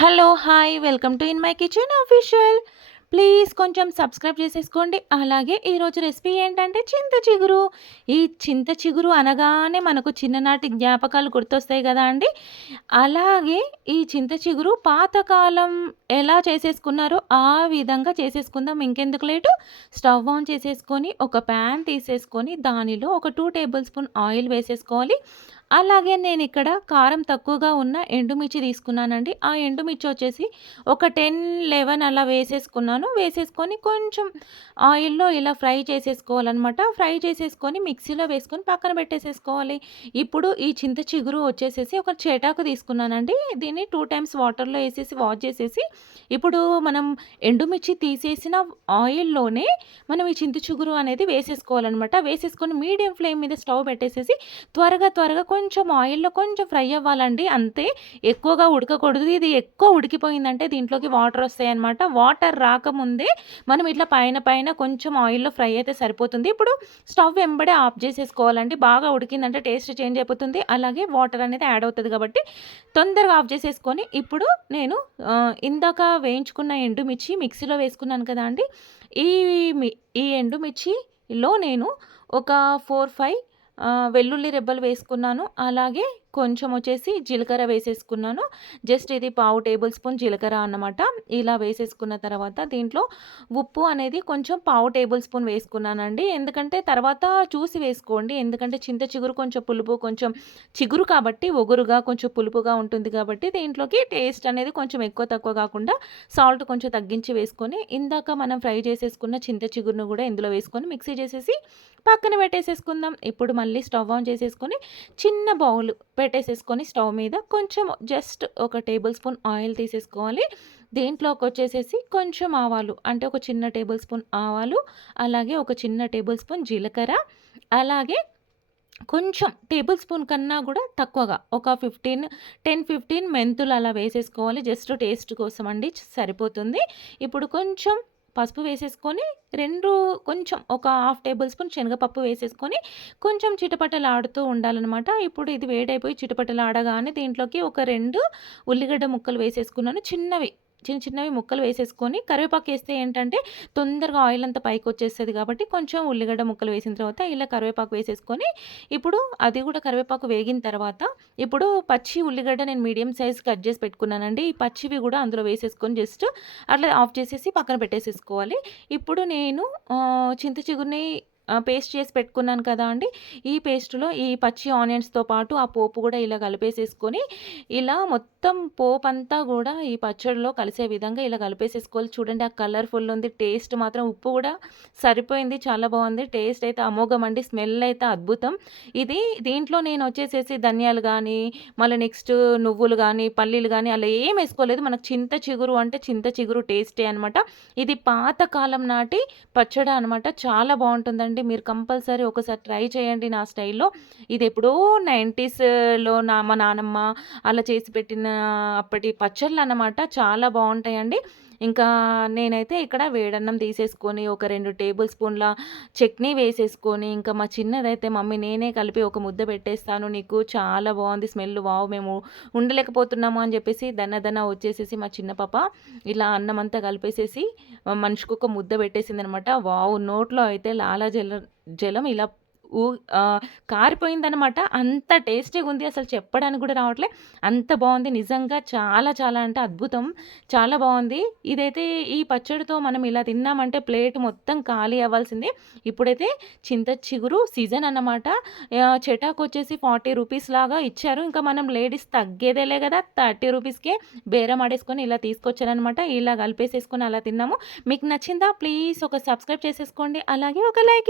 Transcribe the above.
Hello hi welcome to in my kitchen official please కొంచెం subscribe చేసేసుకోండి. అలాగే ఈరోజు రెసిపీ ఏంటంటే చింత చిగురు. ఈ చింత చిగురు అనగానే మనకు చిన్ననాటి జ్ఞాపకాలు గుర్తొస్తాయి కదా అండి? అలాగే ఈ చింత చిగురు పాతకాలం ఎలా చేసేసుకున్నారో ఆ విధంగా చేసేసుకుందాం. ఇంకెందుకు లేటు? స్టవ్ ఆన్ చేసేసుకొని ఒక ప్యాన్ తీసేసుకొని దానిలో ఒక టూ టేబుల్ స్పూన్ ఆయిల్ వేసేసుకోవాలి. అలాగే నేను ఇక్కడ కారం తక్కువగా ఉన్న ఎండుమిర్చి తీసుకున్నానండి. ఆ ఎండుమిర్చి వచ్చేసి ఒక టెన్ లెవెన్ అలా వేసేసుకున్నాను. వేసేసుకొని కొంచెం ఆయిల్లో ఇలా ఫ్రై చేసేసుకోవాలన్నమాట. ఫ్రై చేసేసుకొని మిక్సీలో వేసుకొని పక్కన పెట్టేసేసుకోవాలి. ఇప్పుడు ఈ చింత చిగురు వచ్చేసేసి ఒక చేటాకు తీసుకున్నానండి. దీన్ని టూ టైమ్స్ వాటర్లో వేసేసి వాష్ చేసేసి ఇప్పుడు మనం ఎండుమిర్చి తీసేసిన ఆయిల్లోనే మనం ఈ చింత చిగురు అనేది వేసేసుకోవాలన్నమాట. వేసేసుకొని మీడియం ఫ్లేమ్ మీద స్టవ్ పెట్టేసేసి త్వరగా త్వరగా కొంచెం ఆయిల్లో కొంచెం ఫ్రై అవ్వాలండి. అంతే. ఎక్కువగా ఉడకకూడదు. ఇది ఎక్కువ ఉడికిపోయిందంటే దీంట్లోకి వాటర్ వస్తాయి అనమాట వాటర్ రాకముందే మనం ఇట్లా పైన పైన కొంచెం ఆయిల్లో ఫ్రై అయితే సరిపోతుంది. ఇప్పుడు స్టవ్ వెంబడే ఆఫ్ చేసేసుకోవాలండి. బాగా ఉడికిందంటే టేస్ట్ చేంజ్ అయిపోతుంది. అలాగే వాటర్ అనేది యాడ్ అవుతుంది కాబట్టి తొందరగా ఆఫ్ చేసేసుకొని ఇప్పుడు నేను ఇందాక వేయించుకున్న ఎండుమిర్చి మిక్సీలో వేసుకున్నాను కదా అండి. ఈ ఈ ఎండుమిర్చిలో నేను ఒక ఫోర్ ఫైవ్ వెల్లుల్లి రెబ్బలు వేసుకున్నాను. అలాగే కొంచెం వచ్చేసి జీలకర్ర వేసేసుకున్నాను. జస్ట్ ఇది పావు టేబుల్ స్పూన్ జీలకర్ర అన్నమాట. ఇలా వేసేసుకున్న తర్వాత దీంట్లో ఉప్పు అనేది కొంచెం పావు టేబుల్ స్పూన్ వేసుకున్నానండి. ఎందుకంటే తర్వాత చూసి వేసుకోండి. ఎందుకంటే చింత చిగురు కొంచెం పులుపు కొంచెం చిగురు కాబట్టి ఒగురుగా కొంచెం పులుపుగా ఉంటుంది కాబట్టి దీంట్లోకి టేస్ట్ అనేది కొంచెం ఎక్కువ తక్కువ కాకుండా సాల్ట్ కొంచెం తగ్గించి వేసుకొని ఇందాక మనం ఫ్రై చేసేసుకున్న చింత చిగురును కూడా ఇందులో వేసుకొని మిక్సీ చేసేసి పక్కన పెట్టేసేసుకుందాం. ఇప్పుడు మళ్ళీ స్టవ్ ఆన్ చేసేసుకొని చిన్న బౌల్ పెట్టేసేసుకొని స్టవ్ మీద కొంచెం జస్ట్ ఒక టేబుల్ స్పూన్ ఆయిల్ తీసేసుకోవాలి. దీంట్లోకి వచ్చేసేసి కొంచెం ఆవాలు అంటే ఒక చిన్న టేబుల్ స్పూన్ ఆవాలు అలాగే ఒక చిన్న టేబుల్ స్పూన్ జీలకర్ర అలాగే కొంచెం టేబుల్ స్పూన్ కన్నా కూడా తక్కువగా ఒక ఫిఫ్టీన్ టెన్ ఫిఫ్టీన్ మెంతులు అలా వేసేసుకోవాలి. జస్ట్ టేస్ట్ కోసం అండి సరిపోతుంది. ఇప్పుడు కొంచెం పసుపు వేసేసుకొని రెండు కొంచెం ఒక హాఫ్ టేబుల్ స్పూన్ శనగపప్పు వేసేసుకొని కొంచెం చిటపటలు ఆడుతూ ఉండాలన్నమాట. ఇప్పుడు ఇది వేడైపోయి చిటపటలు ఆడగానే దీంట్లోకి ఒక రెండు ఉల్లిగడ్డ ముక్కలు వేసేసుకున్నాను. చిన్నవి చిన్న చిన్నవి ముక్కలు వేసేసుకొని కరివేపాకు వేస్తే ఏంటంటే తొందరగా ఆయిల్ అంతా పైకి వచ్చేస్తుంది కాబట్టి కొంచెం ఉల్లిగడ్డ ముక్కలు వేసిన తర్వాత ఇలా కరివేపాకు వేసేసుకొని ఇప్పుడు అది కూడా కరివేపాకు వేగిన తర్వాత ఇప్పుడు పచ్చి ఉల్లిగడ్డ నేను మీడియం సైజ్ కట్ చేసి పెట్టుకున్నానండి. ఈ పచ్చివి కూడా అందులో వేసేసుకొని జస్ట్ అట్లా ఆఫ్ చేసేసి పక్కన పెట్టేసేసుకోవాలి. ఇప్పుడు నేను చింత చిగురిని పేస్ట్ చేసి పెట్టుకున్నాను కదా అండి. ఈ పేస్ట్లో ఈ పచ్చి ఆనియన్స్తో పాటు ఆ పోపు కూడా ఇలా కలిపేసేసుకొని ఇలా మొత్తం పోపు అంతా కూడా ఈ పచ్చడిలో కలిసే విధంగా ఇలా కలిపేసేసుకోవాలి. చూడండి ఆ కలర్ఫుల్ ఉంది. టేస్ట్ మాత్రం ఉప్పు కూడా సరిపోయింది. చాలా బాగుంది. టేస్ట్ అయితే అమోఘం అండి. స్మెల్ అయితే అద్భుతం. ఇది దీంట్లో నేను వచ్చేసేసి ధనియాలు కానీ మళ్ళీ నెక్స్ట్ నువ్వులు కానీ పల్లీలు కానీ అలా ఏం వేసుకోలేదు. మనకు చింత చిగురు అంటే చింత చిగురు టేస్టే అనమాట ఇది పాతకాలం నాటి పచ్చడి అనమాట చాలా బాగుంటుందండి. చేయండి. మీరు కంపల్సరీ ఒకసారి ట్రై చేయండి నా స్టైల్లో. ఇది ఎప్పుడో నైంటీస్లో నా మా నానమ్మ అలా చేసి పెట్టిన అప్పటి పచ్చళ్ళు అన్నమాట. చాలా బాగుంటాయండి. ఇంకా నేనైతే ఇక్కడ వేడన్నం తీసేసుకొని ఒక రెండు టేబుల్ స్పూన్ల చట్నీ వేసేసుకొని ఇంకా మా చిన్నదైతే మమ్మీ నేనే కలిపి ఒక ముద్ద పెట్టేస్తాను నీకు చాలా బాగుంది స్మెల్ వావ్ మేము ఉండలేకపోతున్నాము అని చెప్పేసి దన్న దన్న వచ్చేసేసి మా చిన్న పాప ఇలా అన్నం అంతా కలిపేసేసి మనిషికి ఒక ముద్ద పెట్టేసింది అనమాట వావ్ నోట్లో అయితే లాలా జల జలం ఇలా ఊ కారిపోయిందనమాట అంత టేస్టీగా ఉంది అసలు చెప్పడానికి కూడా రావట్లే. అంత బాగుంది. నిజంగా చాలా చాలా అంటే అద్భుతం. చాలా బాగుంది. ఇదైతే ఈ పచ్చడితో మనం ఇలా తిన్నామంటే ప్లేట్ మొత్తం ఖాళీ అవ్వాల్సింది. ఇప్పుడైతే చింత చిగురు సీజన్ అన్నమాట. చెటాకు వచ్చేసి ఫార్టీ రూపీస్ లాగా ఇచ్చారు. ఇంకా మనం లేడీస్ తగ్గేదేలే కదా. థర్టీ రూపీస్కే బేరం ఆడేసుకొని ఇలా తీసుకొచ్చారనమాట ఇలా కలిపేసేసుకొని అలా తిన్నాము. మీకు నచ్చిందా ప్లీజ్ ఒక సబ్స్క్రైబ్ చేసేసుకోండి. అలాగే ఒక లైక్